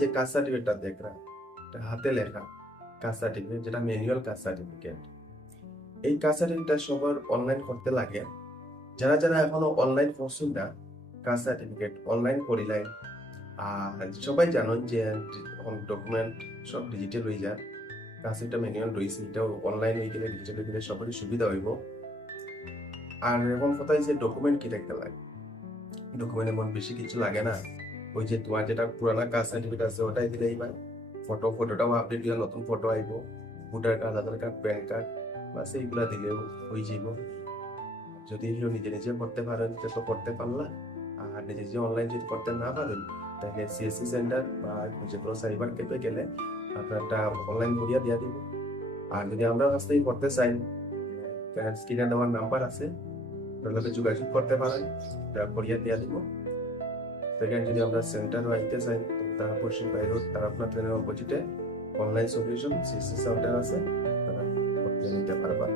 যে কাস্ট সার্টিফিকেটটা দেখরা, এটা হাতে লেখা কাস্ট সার্টিফিকেট, যেটা ম্যানুয়াল কাস্ট সার্টিফিকেট, এই কাস্ট সার্টিফিকেটটা সবার অনলাইন করতে লাগে। যারা যারা এখনো অনলাইন করছেন না কাস্ট সার্টিফিকেট অনলাইন করিলাই, আর সবাই জানেন যে ডকুমেন্ট সব ডিজিটাল হয়ে যায়, কাছে একটা ম্যানুয়াল রয়েছে, এটাও অনলাইন হয়ে গেলে ডিজিটাল হয়ে গেলে সবারই সুবিধা হইব। আর এখন কথা হচ্ছে ডকুমেন্ট কি দেখতে লাগে, ডকুমেন্ট এমন বেশি কিছু লাগে না, ওই যে তোমার যেটা পুরানা কাস্ট সার্টিফিকেট আছে ওটাই দিলেই বা ফটোটাও আপডেট দিলে নতুন ফটো আইব, ভোটার কার্ড, আধার কার্ড, প্যান কার্ড, বাস এইগুলা দিলেও হয়ে যাব। যদি এগুলো নিজে নিজে করতে পারেন তো করতে পারলা, আর নিজে নিজে অনলাইন যদি করতে না পারেন তাহলে সিএসসি সেন্টার বা যে কোনো সাইবার ক্যাফে গেলে আপনার একটা অনলাইন করিয়া দিয়া দিব। আর যদি আমরা কাছ থেকে করতে চাই, স্ক্রিনে দেওয়ার নাম্বার আছে, ওগুলোতে যোগাযোগ করতে পারেন, করিয়া দিয়া দিব। সেখানে যদি আমরা সেন্টার আইতে চাই, তারা পশ্চিম বাইরোড তারাপনা ট্রেনের অপোজিটে অনলাইন সলিউশন সিএসসি সেন্টার আছে, তারা করতে নিতে পারবা।